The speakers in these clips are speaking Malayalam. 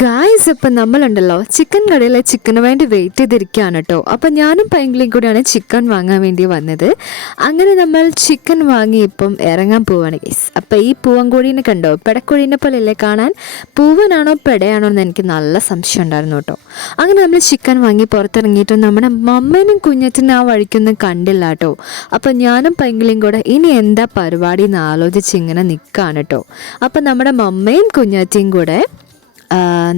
ഗായ്സ്, ഇപ്പം നമ്മളുണ്ടല്ലോ ചിക്കൻ കടയിലെ ചിക്കന് വേണ്ടി വെയിറ്റ് ചെയ്തിരിക്കുകയാണ് കേട്ടോ. അപ്പം ഞാനും പൈങ്കിളിയും കൂടിയാണ് ചിക്കൻ വാങ്ങാൻ വേണ്ടി വന്നത്. അങ്ങനെ നമ്മൾ ചിക്കൻ വാങ്ങി ഇപ്പം ഇറങ്ങാൻ പോവാണ് ഗൈസ്. അപ്പം ഈ പൂവൻകോഴീനെ കണ്ടോ? പെടക്കോഴീനെ പോലെയല്ലേ കാണാൻ? പൂവനാണോ പെടയാണോ എന്ന് എനിക്ക് നല്ല സംശയം ഉണ്ടായിരുന്നു കേട്ടോ. അങ്ങനെ നമ്മൾ ചിക്കൻ വാങ്ങി പുറത്തിറങ്ങിയിട്ടും നമ്മുടെ മമ്മേനും കുഞ്ഞത്തിനും ആ വഴിക്കൊന്നും കണ്ടില്ല കേട്ടോ. അപ്പം ഞാനും പൈങ്കിളിയും കൂടെ ഇനി എന്താ പരിപാടി എന്ന് ആലോചിച്ച് ഇങ്ങനെ നിൽക്കുകയാണ് കേട്ടോ. അപ്പം നമ്മുടെ മമ്മയും കുഞ്ഞത്തിയും കൂടെ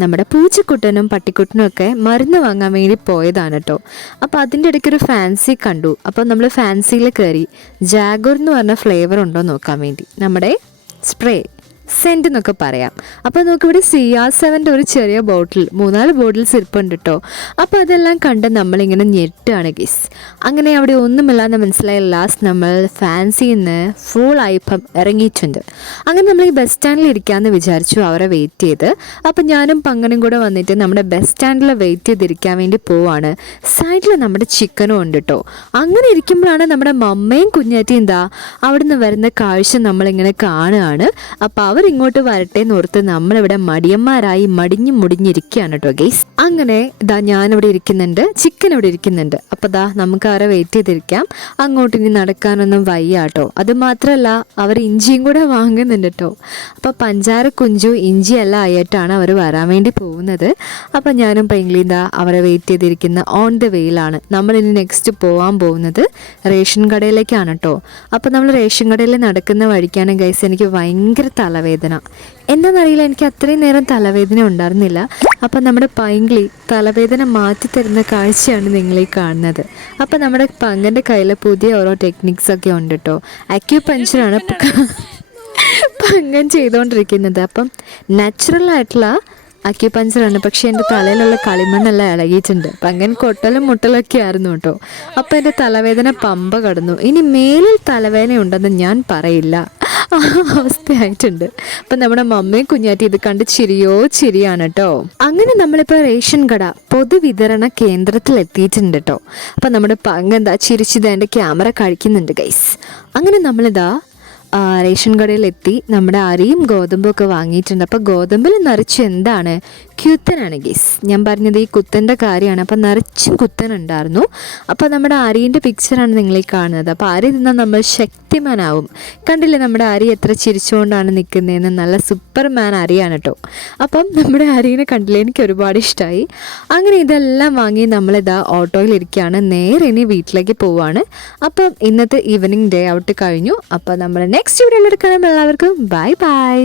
നമ്മുടെ പൂച്ചക്കുട്ടനും പട്ടിക്കുട്ടനും ഒക്കെ മരുന്ന് വാങ്ങാൻ വേണ്ടി പോയതാണ് കേട്ടോ. അപ്പോൾ അതിൻ്റെ ഇടയ്ക്കൊരു ഫാൻസി കണ്ടു. അപ്പോൾ നമ്മൾ ഫാൻസിയിൽ കയറി ജാഗോർ എന്ന് പറഞ്ഞ ഫ്ലേവർ ഉണ്ടോ നോക്കാൻ വേണ്ടി, നമ്മുടെ സ്പ്രേ സെൻറ്റ് എന്നൊക്കെ പറയാം. അപ്പോൾ നമുക്കിവിടെ CR7 ഒരു ചെറിയ ബോട്ടിൽ 3-4 ബോട്ടിൽസ് ഇരിപ്പുണ്ട് കേട്ടോ. അപ്പോൾ അതെല്ലാം കണ്ട് നമ്മളിങ്ങനെ ഞെട്ടുകയാണ് ഗീസ്. അങ്ങനെ അവിടെ ഒന്നുമില്ലാന്ന് മനസ്സിലായ ലാസ്റ്റ് നമ്മൾ ഫാൻസിയിൽ നിന്ന് ഫുൾ ആയിപ്പം ഇറങ്ങിയിട്ടുണ്ട്. അങ്ങനെ നമ്മൾ ഈ ബസ് സ്റ്റാൻഡിൽ ഇരിക്കാമെന്ന് വിചാരിച്ചു, അവരെ വെയിറ്റ് ചെയ്ത്. അപ്പോൾ ഞാനും പങ്കനും കൂടെ വന്നിട്ട് നമ്മുടെ ബസ് സ്റ്റാൻഡിൽ വെയിറ്റ് ചെയ്തിരിക്കാൻ വേണ്ടി പോവാണ്. സൈഡിൽ നമ്മുടെ ചിക്കനും ഉണ്ട് കേട്ടോ. അങ്ങനെ ഇരിക്കുമ്പോഴാണ് നമ്മുടെ മമ്മയും കുഞ്ഞാറ്റിയും എന്താ അവിടെ നിന്ന് വരുന്ന കാഴ്ച നമ്മളിങ്ങനെ കാണുകയാണ്. അപ്പോൾ അവരിങ്ങോട്ട് വരട്ടെ എന്നോർത്ത് നമ്മളിവിടെ മടിയന്മാരായി മുടിഞ്ഞിരിക്കുകയാണ് കേട്ടോ ഗൈസ്. അങ്ങനെ ഇതാ ഞാനിവിടെ ഇരിക്കുന്നുണ്ട്, ചിക്കൻ ഇവിടെ ഇരിക്കുന്നുണ്ട്. അപ്പോൾ ദാ നമുക്ക് അവരെ വെയിറ്റ് ചെയ്തിരിക്കാം. അങ്ങോട്ട് ഇനി നടക്കാനൊന്നും വയ്യ കേട്ടോ. അത് മാത്രമല്ല അവർ ഇഞ്ചിയും കൂടെ വാങ്ങുന്നുണ്ട് കേട്ടോ. അപ്പോൾ പഞ്ചാര കുഞ്ചു ഇഞ്ചി എല്ലാം ആയിട്ടാണ് അവർ വരാൻ വേണ്ടി പോകുന്നത്. അപ്പോൾ ഞാനും പൈങ്കിളിയും ദാ അവരെ വെയിറ്റ് ചെയ്തിരിക്കുന്ന ഓൺ ദ വേയിലാണ്. നമ്മളിനി നെക്സ്റ്റ് പോകാൻ പോകുന്നത് റേഷൻ കടയിലേക്കാണ് കേട്ടോ. അപ്പോൾ നമ്മൾ റേഷൻ കടയിൽ നടക്കുന്ന വഴിക്കാണ് ഗൈസ് എനിക്ക് ഭയങ്കര തലവേദന. എന്താണെന്നറിയില്ല, എനിക്ക് അത്രയും നേരം തലവേദന ഉണ്ടായിരുന്നില്ല. അപ്പം നമ്മുടെ പൈങ്കിളി തലവേദന മാറ്റി തരുന്ന കാഴ്ചയാണ് നിങ്ങളീ കാണുന്നത്. അപ്പം നമ്മുടെ പങ്കൻ്റെ കയ്യിൽ പുതിയ ഓരോ ടെക്നിക്സൊക്കെ ഉണ്ട് കേട്ടോ. അക്യൂപഞ്ചറാണ് പങ്കൻ ചെയ്തുകൊണ്ടിരിക്കുന്നത്. അപ്പം നാച്ചുറലായിട്ടുള്ള അക്യൂപഞ്ചറാണ്. പക്ഷേ എൻ്റെ തലയിലുള്ള കളിമണ്ണെല്ലാം ഇളകിയിട്ടുണ്ട്. പങ്കൻ കൊട്ടലും മുട്ടലൊക്കെ ആയിരുന്നു കേട്ടോ. അപ്പോൾ എൻ്റെ തലവേദന പമ്പ കടന്നു. ഇനി മേലിൽ തലവേദന ഉണ്ടെന്ന് ഞാൻ പറയില്ല, ആ അവസ്ഥയായിട്ടുണ്ട്. അപ്പം നമ്മുടെ മമ്മയും കുഞ്ഞാറ്റി ഇത് കണ്ട് ചിരിയാണ് കേട്ടോ. അങ്ങനെ നമ്മളിപ്പോൾ റേഷൻ കട പൊതുവിതരണ കേന്ദ്രത്തിൽ എത്തിയിട്ടുണ്ട് കേട്ടോ. അപ്പം നമ്മുടെ പങ്കെന്താ ചിരിച്ചിത് എൻ്റെ ക്യാമറ കഴിക്കുന്നുണ്ട് ഗൈസ്. അങ്ങനെ നമ്മളിതാ റേഷൻ കടയിലെത്തി നമ്മുടെ അരിയും ഗോതമ്പും ഒക്കെ വാങ്ങിയിട്ടുണ്ട്. അപ്പോൾ ഗോതമ്പിൽ നിറച്ച് എന്താണ് കുത്തനാണ് ഗീസ്. ഞാൻ പറഞ്ഞത് ഈ കുത്തൻ്റെ കാര്യമാണ്. അപ്പോൾ നിറച്ചും കുത്തനുണ്ടായിരുന്നു. അപ്പോൾ നമ്മുടെ അരിൻ്റെ പിക്ചറാണ് നിങ്ങളീ കാണുന്നത്. അപ്പോൾ അരി തിന്നാൽ നമ്മൾ ശക്തിമാനാവും. കണ്ടില്ലേ നമ്മുടെ അരി എത്ര ചിരിച്ചുകൊണ്ടാണ് നിൽക്കുന്നതെന്ന്? നല്ല സൂപ്പർമാൻ അരിയാണ് കേട്ടോ. അപ്പം നമ്മുടെ അരിനെ കണ്ടില്ലേ, എനിക്ക് ഒരുപാട് ഇഷ്ടമായി. അങ്ങനെ ഇതെല്ലാം വാങ്ങി നമ്മളിതാ ഓട്ടോയിലിരിക്കുകയാണ്. നേരെ ഇനി വീട്ടിലേക്ക് പോവുകയാണ്. അപ്പം ഇന്നത്തെ ഈവനിങ് ഡേ ഔട്ട് കഴിഞ്ഞു. അപ്പോൾ നമ്മൾ നെക്സ്റ്റ് വീഡിയോയിൽ എടുക്കണം. എല്ലാവർക്കും ബൈ ബൈ.